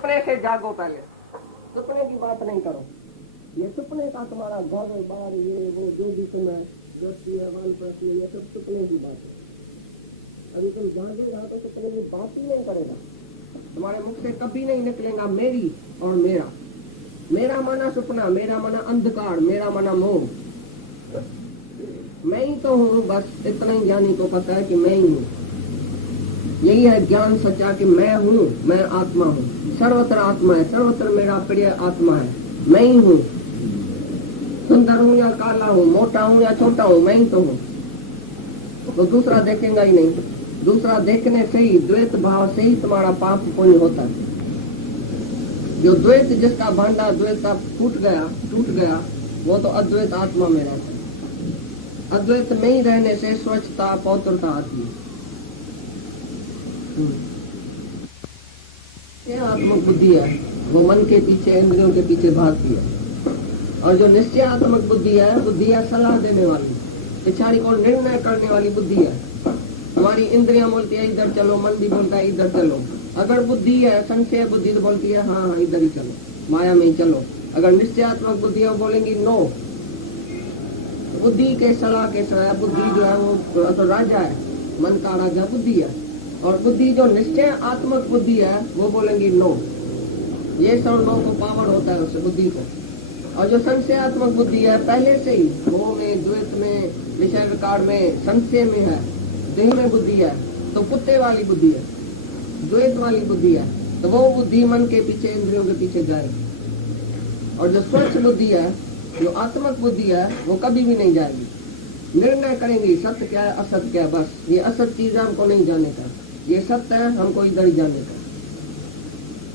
सपने से जागो, पहले सपने की बात नहीं करो। ये सपने का तुम्हारा घर बार ये वो जो भी तुम्हें दोस्ती है वानप्रस्थी है, ये सब सपने की बात है। अभी तुम जागेगा तो सपने की बात ही नहीं करेगा। तुम्हारे मुख से कभी नहीं निकलेगा मेरी और मेरा। मेरा माना सपना, मेरा माना अंधकार, मेरा माना मोह। मैं ही तो हूँ, बस इतना ही ज्ञानी को पता है कि मैं ही हूँ। यही है ज्ञान सच्चा कि मैं हूँ, मैं आत्मा हूँ, सर्वत्र आत्मा है, सर्वत्र मेरा प्रिय आत्मा है। मैं ही हूँ, सुंदर हूँ या काला हूँ, मोटा हूँ या छोटा हूँ, मैं ही तो हूँ। तो दूसरा देखेगा ही नहीं। दूसरा देखने से ही, द्वैत भाव से ही तुम्हारा पाप पुण्य होता है। जो द्वैत, जिसका भांडा द्वैत का टूट गया, वो तो अद्वैत आत्मा में रहता है। अद्वैत में ही रहने से स्वच्छता पवित्रता आती है। ये आत्मक बुद्धि है, वो मन के पीछे, इंद्रियों के पीछे भागती है। और जो निश्चयात्मक बुद्धि है सलाह देने वाली, पिछाड़ी को निर्णय करने वाली बुद्धि है। हमारी इंद्रियां बोलती है इधर चलो, मन भी बोलता है इधर चलो। अगर बुद्धि है संशय बुद्धि तो बोलती है हाँ इधर ही चलो, माया में ही चलो। अगर निश्चयात्मक बुद्धि है वो बोलेंगी नो। बुद्धि के सलाह के सलाह, बुद्धि जो है वो तो राजा है, मन का राजा बुद्धि है। और बुद्धि जो निश्चय आत्मक बुद्धि है वो बोलेंगी नो। ये सब नो को पावर होता है उस बुद्धि को। और जो संशयात्मक बुद्धि है पहले से ही मोह में, द्वैत में, विषय विकार में, संशय में है, देह में बुद्धि है, तो कुत्ते वाली बुद्धि है, द्वैत वाली बुद्धि है, तो वो बुद्धि मन के पीछे, इंद्रियों के पीछे जाएगी। और जो स्वच्छ बुद्धि है, जो आत्मक बुद्धि है, वो कभी भी नहीं जाएगी। निर्णय करेंगी सत्य क्या है असत्य क्या है, बस ये असत्य चीज हमको नहीं जाने का, ये सत्य है हमको इधर ही जाने का।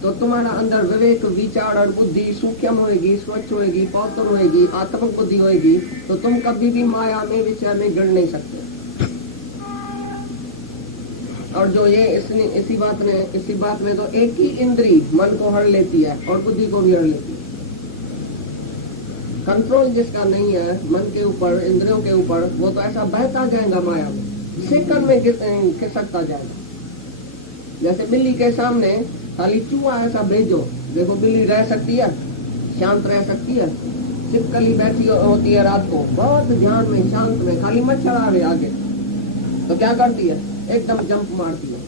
तो तुम्हारा अंदर विवेक, विचार और बुद्धि सूक्ष्म होएगी, स्वच्छ होएगी, पवित्र होएगी, आत्मक बुद्धि होएगी, तो तुम कभी भी माया में, विषय में गिर नहीं सकते। और जो ये इसी बात में तो एक ही इंद्री मन को हर लेती है और बुद्धि को भी हर लेती है। कंट्रोल जिसका नहीं है मन के ऊपर, इंद्रियों के ऊपर, वो तो ऐसा बहता जाएगा माया में, सेकंड में खिसकता जाएगा। जैसे बिल्ली के सामने खाली चूहा ऐसा भेजो, देखो बिल्ली रह सकती है, शांत रह सकती है। छिपकली बैठी होती है रात को बहुत ध्यान में, शांत में, खाली मच्छर आ रहे आगे तो क्या करती है, एकदम जंप मारती है।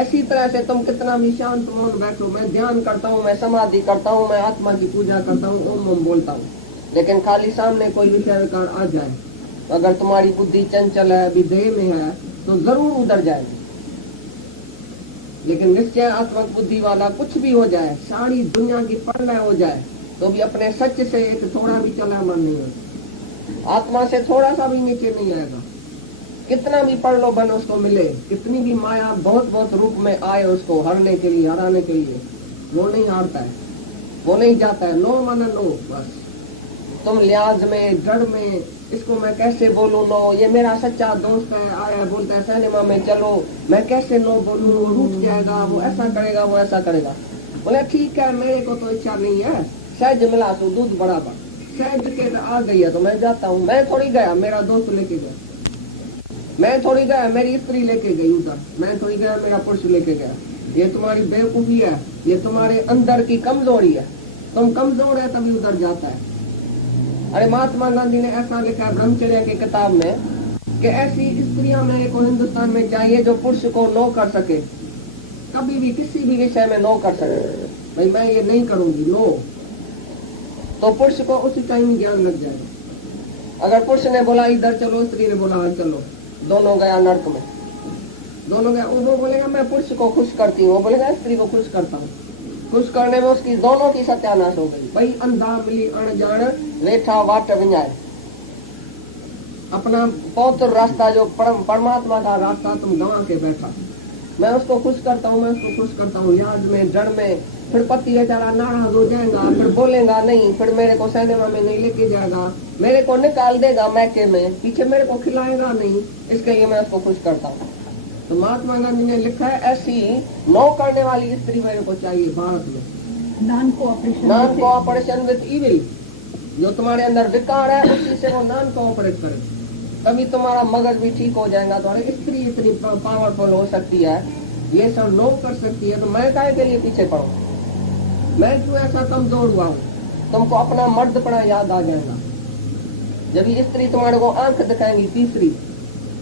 ऐसी तरह से तुम कितना भी शांत मौन बैठो, मैं ध्यान करता हूँ, मैं समाधि करता हूँ, मैं आत्मा की पूजा करता हूँ, ओम ओम बोलता हूँ, लेकिन खाली सामने कोई विषय विकार आ जाए तो अगर तुम्हारी बुद्धि चंचल है, अभी देह में है, तो जरूर उधर जाएगी। लेकिन निश्चय आत्मक बुद्धि वाला कुछ भी हो जाए, सारी दुनिया की प्रलय हो जाए, तो भी अपने सच से एक थोड़ा भी चला मन नहीं होता, आत्मा से थोड़ा सा भी नीचे नहीं आएगा। कितना भी प्रलोभन उसको मिले, कितनी भी माया बहुत बहुत रूप में आए उसको हरने के लिए, हराने के लिए, वो नहीं हारता है, वो नहीं जाता है। नो माना नो, बस तुम लिहाज में, डर में, इसको मैं कैसे बोलूं नो, ये मेरा सच्चा दोस्त है, आया बोलता है सिनेमा में चलो, मैं कैसे नो बोलूं, वो रूठ जाएगा, वो ऐसा करेगा, वो ऐसा करेगा। बोले ठीक है, मेरे को तो इच्छा नहीं है, सहज मिला तो दूध बराबर, सहज के आ गई है तो मैं जाता हूँ। मैं थोड़ी गया, मेरा दोस्त लेके गया, मैं थोड़ी गया, मेरी स्त्री लेके गई उधर, मैं थोड़ी गया, मेरा पुरुष लेके गया। ये तुम्हारी बेवकूफी है, ये तुम्हारे अंदर की कमजोरी है। तुम कमजोर है तभी उधर जाता है। अरे महात्मा गांधी ने ऐसा लिखा ब्रह्मचर्य की किताब में कि ऐसी स्त्रियां मेरे को हिंदुस्तान में चाहिए जो पुरुष को नो कर सके, कभी भी किसी भी विषय में नो कर सके। भाई मैं ये नहीं करूंगी, नो, तो पुरुष को उसी टाइम ज्ञान लग जाएगा। अगर पुरुष ने बोला इधर चलो, स्त्री ने बोला हाँ चलो, दोनों गया नर्क में, दोनों गया। वो बोलेगा मैं पुरुष को खुश करती हूँ, वो बोलेगा स्त्री को खुश करता हूँ। खुश करने में उसकी दोनों की सत्यानाश हो गई। भाई अंधा मिली अनजान रेठा वाट विंजाए, अपना पवित्र रास्ता जो परमात्मा का रास्ता तुम गंवा के बैठा। मैं उसको खुश करता हूँ, मैं उसको खुश करता हूँ, याद में, डर में। फिर पति बेचारा नाराज हो जाएगा, फिर बोलेगा नहीं, फिर मेरे को सिनेमा में नहीं लेके जाएगा, मेरे को निकाल देगा मैके में, पीछे मेरे को खिलाएगा नहीं, इसके लिए मैं उसको खुश करता हूँ। तो महात्मा गांधी ने लिखा है ऐसी नो करने वाली स्त्री मेरे को चाहिए भारत में। नॉन कोऑपरेशन विद इविल, जो तुम्हारे अंदर विकार है उसी से वो नॉन कोऑपरेट करे, तभी तुम्हारा मगज भी ठीक हो जाएगा। तुम्हारी स्त्री इतनी पावरफुल हो सकती है, ये सब नो कर सकती है, तो मैं काहे के लिए पीछे पड़ूं। मैं क्यों ऐसा कमजोर हुआ हूँ? तुमको अपना मर्दपना याद आ जाएगा। जब ये स्त्री तुम्हारे को आंख दिखाएंगी तीसरी,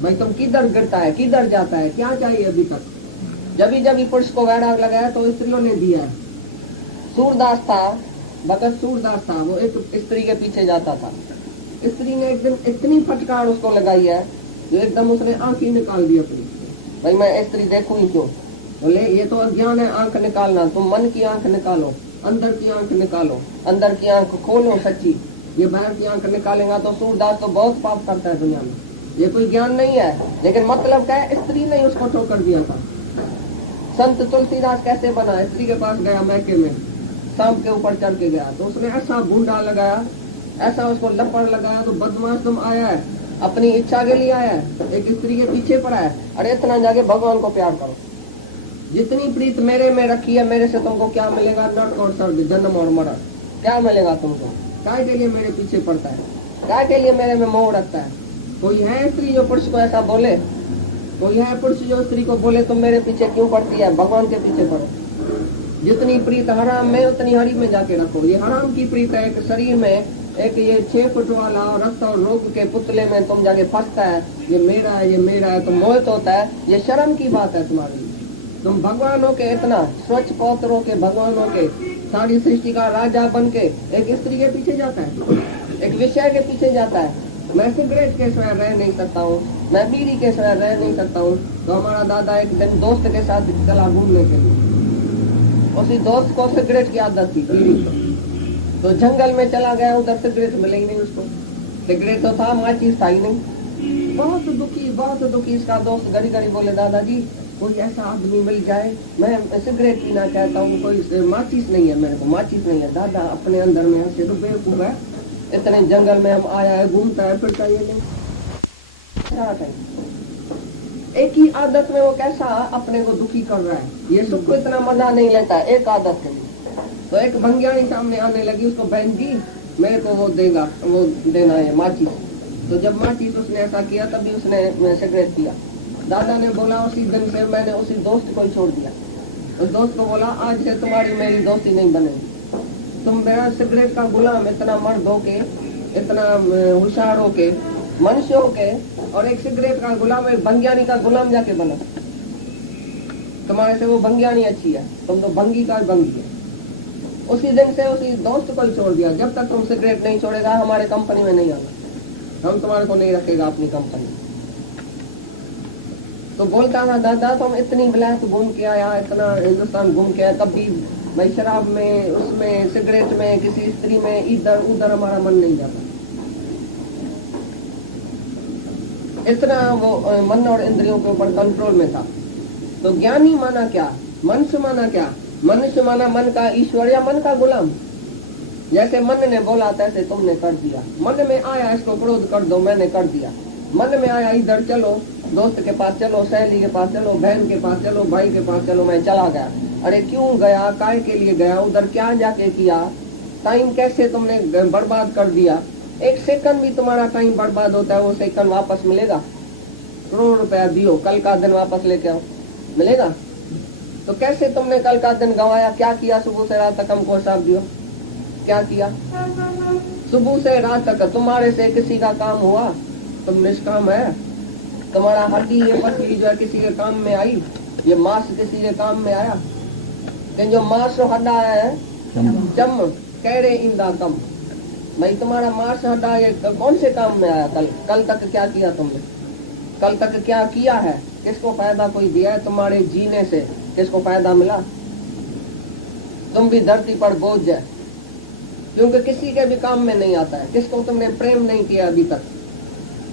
भाई तुम किधर गिरता है, किधर जाता है, क्या चाहिए अभी तक। जब भी पुरुष को वैराग लगाया तो स्त्रियों ने दिया। सूरदास था, भगत सूरदास था, वो एक स्त्री के पीछे जाता था। स्त्री ने एक दिन इतनी फटकार उसको लगाई है जो एकदम उसने आंख ही निकाल दी अपनी। भाई मैं स्त्री देखूं ही क्यों? बोले ये तो अज्ञान है आंख निकालना, तुम मन की आंख निकालो, अंदर की आंख निकालो, अंदर की आंख खोलो सच्ची। ये बाहर की आंख निकालेगा तो सूरदास तो बहुत पाप करता है दुनिया में, ये कोई ज्ञान नहीं है। लेकिन मतलब क्या है, स्त्री ने उसको ठोकर दिया था। संत तुलसीदास कैसे बना? स्त्री के पास गया मैके में, सांप के ऊपर चढ़ के गया तो उसने ऐसा बूंदा लगाया, ऐसा उसको लपड़ लगाया, तो बदमाश तुम आया है, अपनी इच्छा के लिए आया है, एक स्त्री के पीछे पड़ा है। अरे इतना जाके भगवान को प्यार करो। जितनी प्रीत मेरे में रखी है, मेरे से तुमको क्या मिलेगा? नट और सर्द, जन्म और मरण, क्या मिलेगा तुमको? काय के लिए मेरे पीछे पड़ता है? काय के लिए मेरे में मोह रखता है? कोई है स्त्री जो पुरुष को ऐसा बोले? कोई है पुरुष जो स्त्री को बोले तुम मेरे पीछे क्यों पड़ती है? भगवान के पीछे पड़ो। जितनी प्रीत हराम में उतनी हरि में जाके रखो। ये हराम की प्रीत है, एक शरीर में एक ये 6 फुट वाला रक्त और रोग के पुतले में तुम जाके फंसता है, ये मेरा है, ये मेरा है, तो मोहित होता है। ये शर्म की बात है तुम्हारे लिए। तुम भगवानों के इतना स्वच्छ पौत्रों के, भगवानों के सारी सृष्टि का राजा बन के एक स्त्री के पीछे जाता है, एक विषय के पीछे जाता है। मैं सिगरेट के सिवाय रह नहीं सकता हूँ, मैं बीड़ी के सिवाय रह नहीं सकता हूँ। तो हमारा दादा एक दिन दोस्त के साथ चला घूमने के लिए, उसी दोस्त को सिगरेट की आदत थी, बीड़ी को, तो जंगल में चला गया, उधर सिगरेट मिले ही नहीं उसको। सिगरेट तो था, माचिस था ही नहीं। बहुत दुखी इसका दोस्त घड़ी घड़ी बोले, दादाजी कोई ऐसा आदमी मिल जाए, मैं सिगरेट पीना चाहता हूँ, कोई माचिस नहीं है, मेरे को माचिस नहीं है। दादा अपने अंदर में ऐसे तो बेवकूफ है, इतने जंगल में हम आया है, घूमता है फिरता, ये नहीं। एक ही आदत में वो कैसा अपने को दुखी कर रहा है, ये सुख को इतना मजा नहीं लेता है एक आदत के लिए। तो एक भंग्याणी सामने आने लगी, उसको बहन जी मेरे को वो देना है माचिस। तो जब माचिस उसने ऐसा किया तभी उसने सिगरेट पिया। दादा ने बोला उसी दिन से मैंने उसी दोस्त को ही छोड़ दिया। उस दोस्त को बोला आज से तुम्हारी मेरी दोस्ती नहीं बनेगी, तुम मेरा सिगरेट का गुलाम, इतना मर्द होके, इतना होशियार होके, मनुष्य होके, और एक सिगरेट का गुलाम, एक भंग्यानी का गुलाम जाके बना। तुम्हारे से वो भंग्यानी अच्छी है, तुम तो भंगी का भंगी है। उसी दिन से उसी दोस्त को ही छोड़ दिया। जब तक तुम सिगरेट नहीं छोड़ेगा हमारे कंपनी में नहीं आना, हम तुम्हारे को नहीं रखेगा अपनी कंपनी। तो बोलता था दादा तुम इतनी विलायत घूम के आया, इतना हिंदुस्तान घूम के आया, तब भी भाई शराब में, उसमें, सिगरेट में, किसी स्त्री में, इधर उधर हमारा मन नहीं जाता। इतना वो मन और इंद्रियों के ऊपर कंट्रोल में था। तो ज्ञानी माना क्या? मनुष्य माना क्या? मनुष्य माना मन का ईश्वर या मन का गुलाम। जैसे मन ने बोला तैसे तुमने कर दिया। मन में आया इसको क्रोध कर दो, मैंने कर दिया। मन में आया इधर चलो, दोस्त के पास चलो, सहेली के पास चलो, बहन के पास चलो, भाई के पास चलो, मैं चला गया। अरे क्यों गया, काय के लिए गया, उधर क्या जाके किया, टाइम कैसे तुमने बर्बाद कर दिया। एक सेकंड भी तुम्हारा टाइम बर्बाद होता है, वो सेकंड वापस मिलेगा? करोड़ रुपया दियो, कल का दिन वापस लेके आओ, मिलेगा? तो कैसे तुमने कल का दिन गंवाया? क्या किया सुबह से रात तक? हमको हिसाब दियो, क्या किया सुबह से रात तक? तुम्हारे से किसी का काम हुआ? तुम निष्काम है। तुम्हारा हड्डी ये पतली जो है किसी के काम में आई? ये मांस किसी के काम में आया? लेकिन जो मांस हड्डा है चम कैरे इंदा कम, भाई तुम्हारा मांस हड्डा ये कौन से काम में आया? कल तक क्या किया तुमने? कल तक क्या किया है? किसको फायदा कोई दिया है? तुम्हारे जीने से किसको फायदा मिला? तुम भी धरती पर बोझ है, क्योंकि किसी के भी काम में नहीं आता है। किसको तुमने प्रेम नहीं किया अभी तक?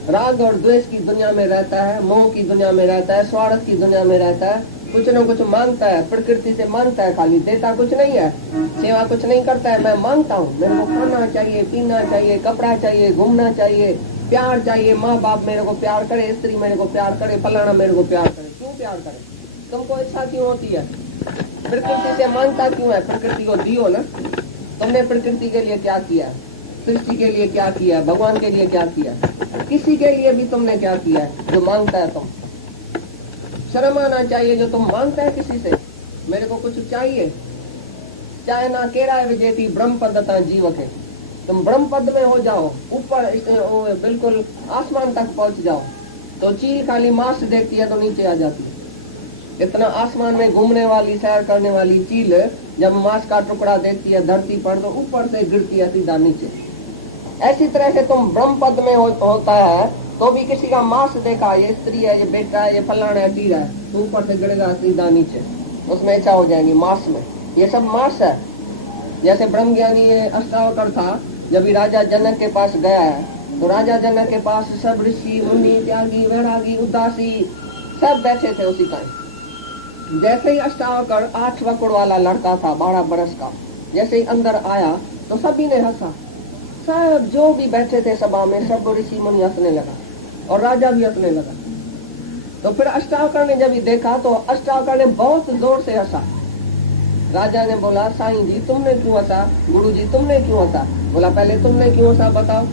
राग और द्वेष की दुनिया में रहता है, मोह की दुनिया में रहता है, स्वार्थ की दुनिया में रहता है, कुछ न कुछ मांगता है, प्रकृति से मांगता है, खाली देता कुछ नहीं है, सेवा कुछ नहीं करता है। मैं मांगता हूँ, मेरे को खाना चाहिए, पीना चाहिए, कपड़ा चाहिए, घूमना चाहिए, प्यार चाहिए, माँ बाप मेरे को प्यार करे, स्त्री मेरे को प्यार करे, फलाना मेरे को प्यार करे। क्यों प्यार करे? तुमको इच्छा क्यों होती है? प्रकृति से मांगता क्यों है? प्रकृति को दियो ना। तुमने प्रकृति के लिए क्या किया? सृष्टि के लिए क्या किया? भगवान के लिए क्या किया? किसी के लिए भी तुमने क्या किया है जो मांगता है? तुम शर्म आना चाहिए जो तुम मांगता है किसी से, मेरे को कुछ चाहिए। चाहे ना केरा विजेती ब्रह्म पद ता जीव के, तुम ब्रह्म पद में हो जाओ, ऊपर बिल्कुल आसमान तक पहुंच जाओ, तो चील खाली मांस देखती है तो नीचे आ जाती है। इतना आसमान में घूमने वाली, सैर करने वाली चील जब मांस का टुकड़ा देखती है धरती पर तो ऊपर से गिरती है सीधा नीचे। ऐसी तरह से तुम ब्रह्म पद में होता है तो भी किसी का मांस देखा, ये स्त्री है, ये बेटा है, ये फलाना है, टीरा है, तो ऊपर से गिरेगा सीधा नीचे, उसमें इच्छा हो जाएगी मांस में। ये सब मांस है। जैसे ब्रह्म ज्ञानी अष्टावकर था, जब राजा जनक के पास गया है तो राजा जनक के पास सब ऋषि मुनि त्यागी वैरागी उदासी सब बैठे थे उसी टाइम। जैसे ही अष्टावकर 8 वकुड़ वाला लड़का था 12 बरस का, जैसे ही अंदर आया तो सभी ने हंसा, सब जो भी बैठे थे सभा में सब ऋषि मुनि हंसने लगा और राजा भी हंसने लगा। तो फिर अष्टावकर ने जब ये देखा तो अष्टावकर ने बहुत जोर से हंसा। राजा ने बोला, साईं जी तुमने क्यों हंसा? गुरु जी तुमने क्यों हंसा? बोला, पहले तुमने क्यों हंसा बताओ।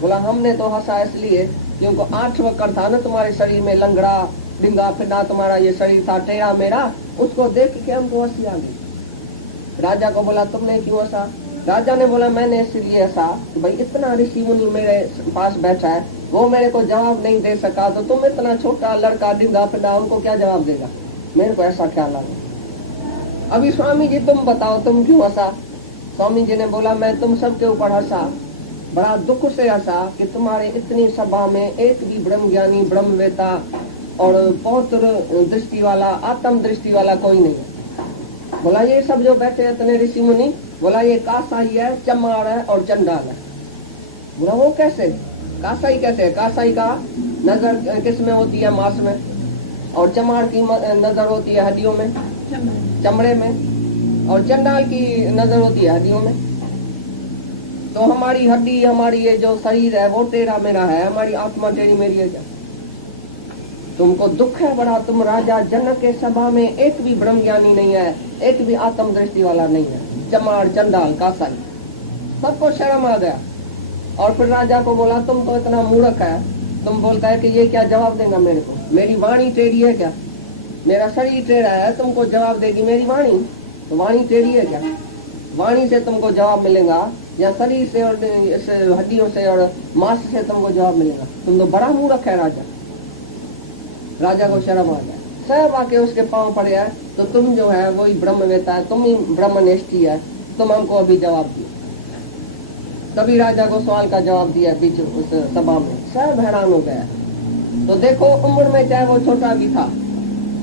बोला, हमने तो हंसा इसलिए क्योंकि 8 वक्र था ना तुम्हारे शरीर में, लंगड़ा डिंगा फिरना तुम्हारा ये शरीर था टेढ़ा मेरा, उसको देख के हमको हंसी आ गई। राजा को बोला, तुमने क्यों हंसा? राजा ने बोला, मैंने इसलिए हंसा कि भाई इतना ऋषि मुनि मेरे पास बैठा है, वो मेरे को जवाब नहीं दे सका, तो तुम इतना छोटा लड़का डिंगा फिरना उनको क्या जवाब देगा? मेरे को ऐसा ख्याल आ गया। अभी स्वामी जी तुम बताओ तुम क्यों हंसा? स्वामी जी ने बोला, मैं तुम सबके ऊपर हंसा, बड़ा दुख से हंसा कि तुम्हारे इतनी सभा में एक भी ब्रह्म ज्ञानी ब्रह्मवेता और बहुत दृष्टि वाला आत्म दृष्टि वाला कोई नहीं है। बोला, ये सब जो बैठे हैं इतने ऋषि मुनि, बोला ये कासाई है, चमार है और चंडाल है। बोला, वो कैसे? कासाई कैसे है? कासाई का नजर किस में होती है? मांस में। और चमार की नजर होती है हड्डियों में, चमड़े में। और चंडाल की नजर होती है हड्डियों में। तो हमारी हड्डी, हमारी ये जो शरीर है वो टेढ़ा मेरा है, हमारी आत्मा टेढ़ी मेरी है क्या? तुमको दुख है बड़ा, तुम राजा जनक के सभा में एक भी ब्रह्म ज्ञानी नहीं है, एक भी आत्म दृष्टि वाला नहीं है, चमार चंडाल कासाई, सबको शर्म आ गया। और फिर राजा को बोला, तुम तो इतना मूर्ख है, तुम बोलता है कि ये क्या जवाब देगा मेरे को? मेरी वाणी टेढ़ी है क्या? मेरा शरीर टेढ़ा है, तुमको जवाब देगी मेरी वाणी? तो वाणी टेढ़ी है क्या? वाणी से तुमको जवाब मिलेगा या शरीर से और हड्डियों से और मांस से तुमको जवाब मिलेगा? तुम तो बड़ा मूर्ख है राजा। राजा को शर्म आ गया, सब आके उसके पांव पड़े है, तो तुम जो है वही ब्रह्मवेता है, तुम ही ब्रह्मनिष्ठी है, तुम हमको अभी जवाब दियो। तभी राजा को सवाल का जवाब दिया बीच उस सभा में, सब हैरान हो गया। तो देखो उम्र में चाहे वो छोटा भी था,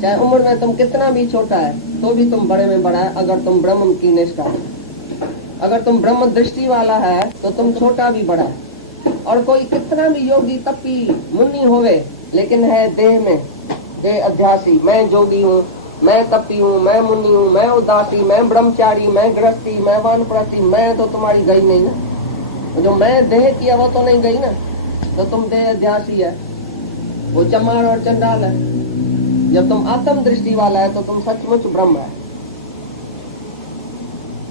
चाहे उम्र में तुम कितना भी छोटा है, तो भी तुम बड़े में बड़ा है अगर तुम ब्रह्म की निष्ठा हो। अगर तुम ब्रह्म दृष्टि वाला है तो तुम छोटा भी बड़ा है। और कोई कितना भी योगी तपी मुनि होवे, लेकिन है देह में देह अध्यासी, मैं जोगी हूँ, मैं तपी हूँ, मैं मुनि हूँ, मैं उदासी, मैं ब्रह्मचारी, मैं गृहस्थी, मैं वानप्रस्थी, मैं तो तुम्हारी गई नहीं ना। तो जो मैं देह किया वो तो नहीं गई ना, तो तुम देह अध्यासी है, वो चमार और चंडाल है। जब तुम आत्म दृष्टि वाला है तो तुम सचमुच ब्रह्म है।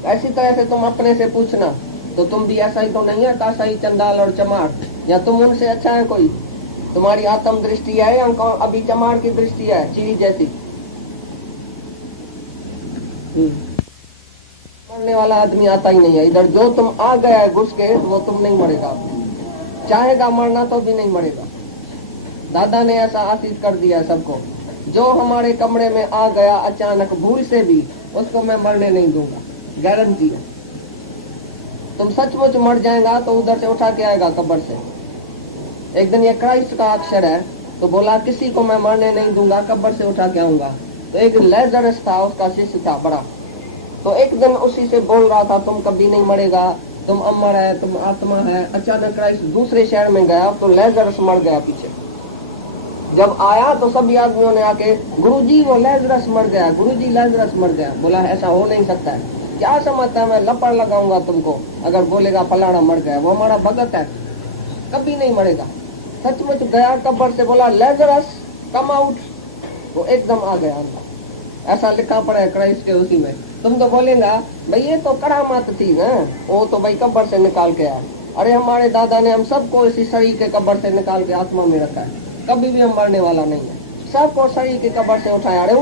ऐसी तरह से तुम अपने से पूछना तो तुम भी ऐसा ही तो नहीं है, कासाई चंडाल और चमार, या तुम उनसे अच्छा है कोई? तुम्हारी आत्म दृष्टि है या अभी चमार की दृष्टि है, चीनी जैसी? मरने वाला आदमी आता ही नहीं है इधर। जो तुम आ गया है घुस के, वो तुम नहीं मरेगा, चाहेगा मरना तो भी नहीं मरेगा। दादा ने ऐसा आशीष कर दिया सबको, जो हमारे कमरे में आ गया अचानक भूल से भी, उसको मैं मरने नहीं दूंगा, गारंटी है। तुम सचमुच मर जाएगा तो उधर से उठा के आएगा कब्र से। एक दिन ये क्राइस्ट का अक्षर है, तो बोला किसी को मैं मरने नहीं दूंगा, कब्र से उठा के आऊंगा। तो एक लेजरस था, उसका शिष्य था बड़ा, तो एक दिन उसी से बोल रहा था तुम कभी नहीं मरेगा, तुम अमर है, तुम आत्मा है। अचानक क्राइस्ट दूसरे शहर में गया तो लेजरस मर गया पीछे। जब आया तो सभी आदमियों ने आके, गुरुजी वो लेजरस मर गया, गुरुजी लेजरस मर गया। बोला ऐसा हो नहीं सकता है, क्या समझता है मैं लपड़ लगाऊंगा तुमको अगर बोलेगा फलाना मर गया? वो हमारा भगत है, कभी नहीं मरेगा। सचमुच गया कब्र से, बोला लेजरस कम आउट, वो एकदम आ गया अंदर। ऐसा लिखा पड़ा है क्राइस्ट के उसी में। तुम तो बोलेगा भाई ये तो करामात थी ना, वो तो भाई कब्र से निकाल के आया। अरे हमारे दादा ने हम सबको इसी शरीर के कब्र से निकाल के आत्मा में रखा है, कभी भी हम मरने वाला नहीं है, सबको शरीर के कब्र से उठाया। अरे